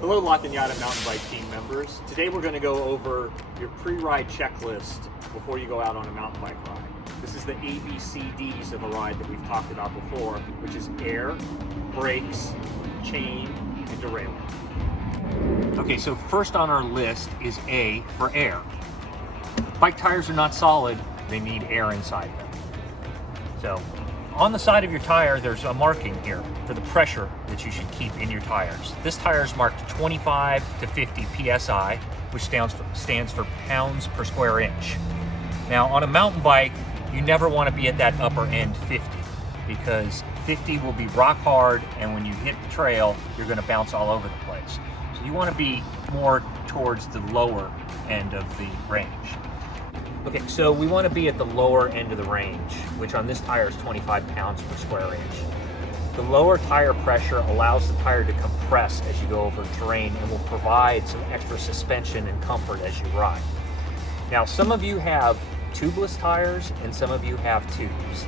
Hello La Cañada mountain bike team members. Today we're going to go over your pre-ride checklist before you go out on a mountain bike ride. This is the ABCDs of a ride that we've talked about before, which is air, brakes, chain, and derailleur. Okay, so first on our list is A for air. Bike tires are not solid, they need air inside them. So on the side of your tire, there's a marking here for the pressure that you should keep in your tires. This tire is marked 25 to 50 PSI, which stands for pounds per square inch. Now on a mountain bike, you never want to be at that upper end 50, because 50 will be rock hard, and when you hit the trail, you're going to bounce all over the place. So you want to be more towards the lower end of the range. Okay, so we want to be at the lower end of the range, which on this tire is 25 pounds per square inch. The lower tire pressure allows the tire to compress as you go over terrain and will provide some extra suspension and comfort as you ride. Now, some of you have tubeless tires and some of you have tubes.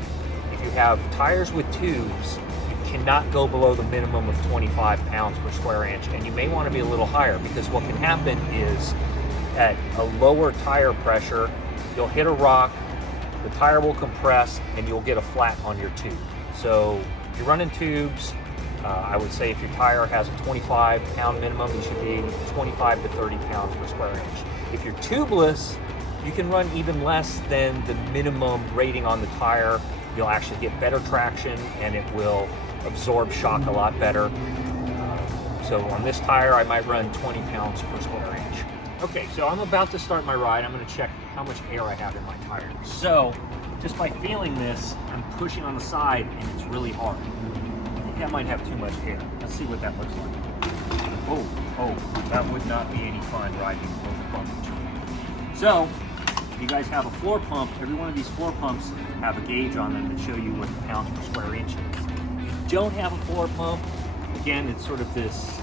If you have tires with tubes, you cannot go below the minimum of 25 pounds per square inch, and you may want to be a little higher, because what can happen is at a lower tire pressure, you'll hit a rock, the tire will compress, and you'll get a flat on your tube. So if you're running tubes, I would say if your tire has a 25 pound minimum, you should be 25 to 30 pounds per square inch. If you're tubeless, you can run even less than the minimum rating on the tire. You'll actually get better traction, and it will absorb shock a lot better. So on this tire, I might run 20 pounds per square inch. Okay, so I'm about to start my ride. I'm going to check how much air I have in my tires. So just by feeling this, I'm pushing on the side and it's really hard. I think I might have too much air. Let's see what that looks like. Oh, that would not be any fun riding over bumpy terrain. So if you guys have a floor pump, every one of these floor pumps have a gauge on them that show you what the pounds per square inch is. If you don't have a floor pump, again, it's sort of this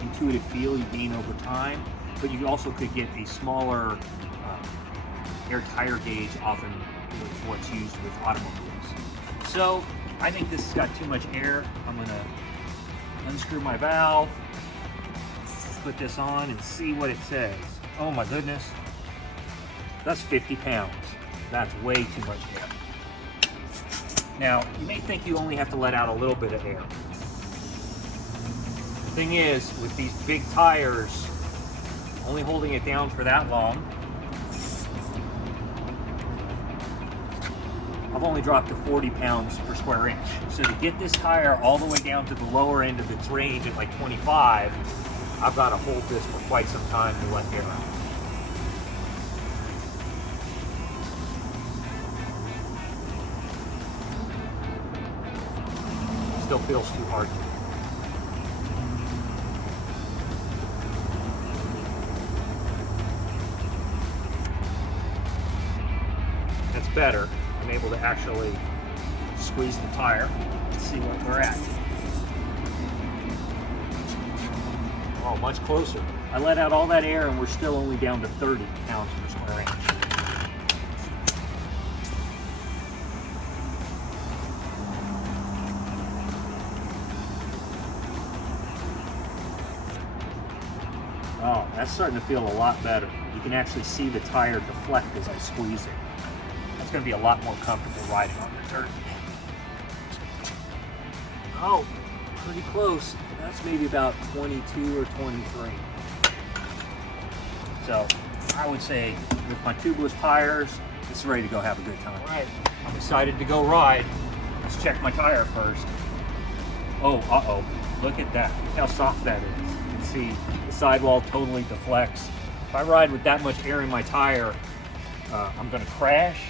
intuitive feel you gain over time. But you also could get a smaller air tire gauge, often what's used with automobiles. So I think this has got too much air. I'm going to unscrew my valve, put this on, and see what it says. Oh my goodness, that's 50 pounds. That's way too much air. Now, you may think you only have to let out a little bit of air. The thing is, with these big tires, only holding it down for that long, I've only dropped to 40 pounds per square inch. So to get this tire all the way down to the lower end of its range at like 25, I've got to hold this for quite some time to let air out. Still feels too hard to me. That's better. I'm able to actually squeeze the tire and see what we're at. Oh, much closer. I let out all that air and we're still only down to 30 pounds per square inch. Oh, that's starting to feel a lot better. You can actually see the tire deflect as I squeeze it. It's going to be a lot more comfortable riding on the dirt. Oh, pretty close. That's maybe about 22 or 23. So I would say with my tubeless tires, it's ready to go have a good time. All right, I'm excited to go ride. Let's check my tire first. Oh, look at that. Look how soft that is. You can see the sidewall totally deflects. If I ride with that much air in my tire, I'm going to crash.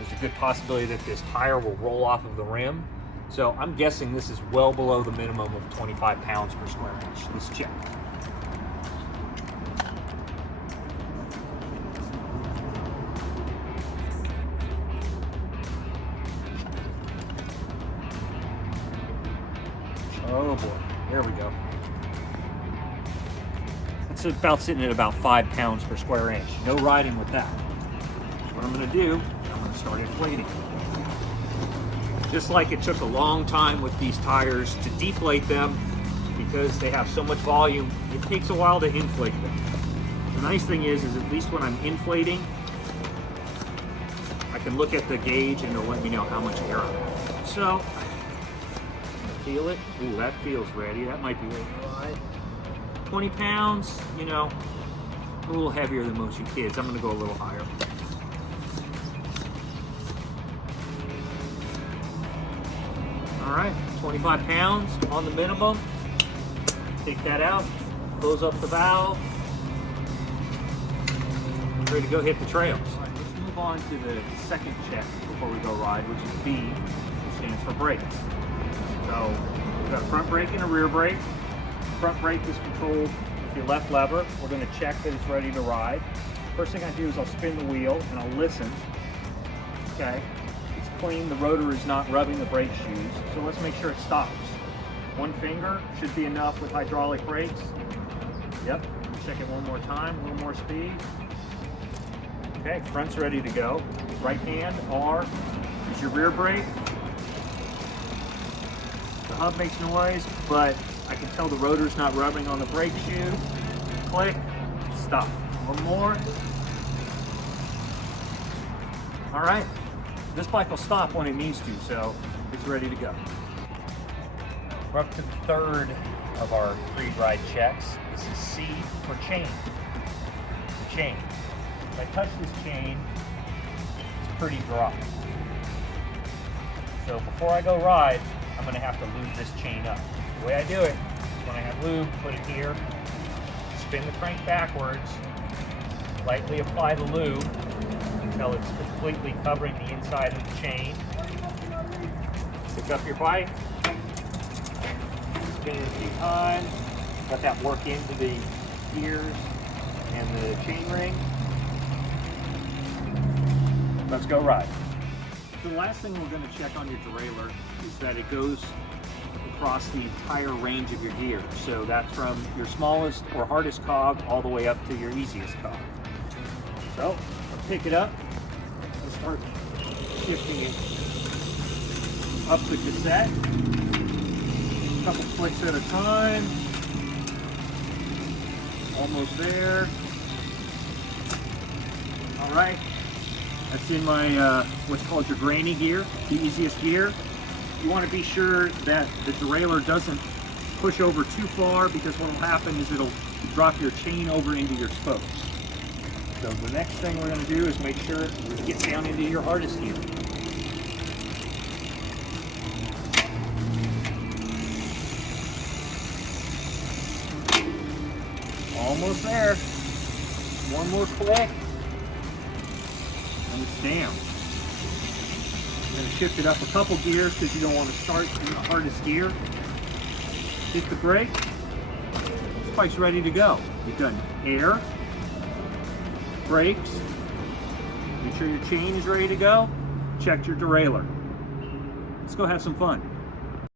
There's a good possibility that this tire will roll off of the rim. So I'm guessing this is well below the minimum of 25 pounds per square inch. Let's check. Oh boy, there we go. It's about sitting at about 5 pounds per square inch. No riding with that. What I'm going to do, I'm going to start inflating. Just like it took a long time with these tires to deflate them, because they have so much volume, it takes a while to inflate them. The nice thing is at least when I'm inflating, I can look at the gauge and it'll let me know how much air I'm in. So, feel it? Ooh, that feels ready. That might be ready to ride. 20 pounds, you know, a little heavier than most of you kids. I'm gonna go a little higher. All right, 25 pounds on the minimum. Take that out, close up the valve. Ready to go hit the trails. All right, let's move on to the second check before we go ride, which is B, which stands for brakes. So we've got a front brake and a rear brake. Front brake is controlled with your left lever. We're going to check that it's ready to ride. First thing I do is I'll spin the wheel and I'll listen. Okay, it's clean. The rotor is not rubbing the brake shoes, so let's make sure it stops. One finger should be enough with hydraulic brakes. Yep, check it one more time, a little more speed. Okay, front's ready to go. Right hand, R, is your rear brake. The hub makes noise, but I can tell the rotor's not rubbing on the brake shoe. Click, stop. One more. All right, this bike will stop when it needs to, so it's ready to go. We're up to the third of our pre-ride checks. This is C for chain. The chain. If I touch this chain, it's pretty dry. So before I go ride, I'm going to have to lube this chain up. The way I do it is when I have lube, put it here, spin the crank backwards, lightly apply the lube until it's completely covering the inside of the chain. Pick up your bike, spin it a few times, let that work into the gears and the chain ring. Let's go ride. So the last thing we're going to check on your derailleur is that it goes across the entire range of your gears. So that's from your smallest or hardest cog all the way up to your easiest cog. So I'll pick it up and start shifting it up the cassette. A couple clicks at a time. Almost there. All right. That's in my what's called your granny gear, the easiest gear. You want to be sure that the derailleur doesn't push over too far, because what will happen is it'll drop your chain over into your spokes. So the next thing we're going to do is make sure to get down into your hardest gear. Almost there. One more click. And it's down. I'm going to shift it up a couple gears because you don't want to start in the hardest gear. Hit the brake. This bike's ready to go. You've done air, brakes, make sure your chain is ready to go, checked your derailleur. Let's go have some fun.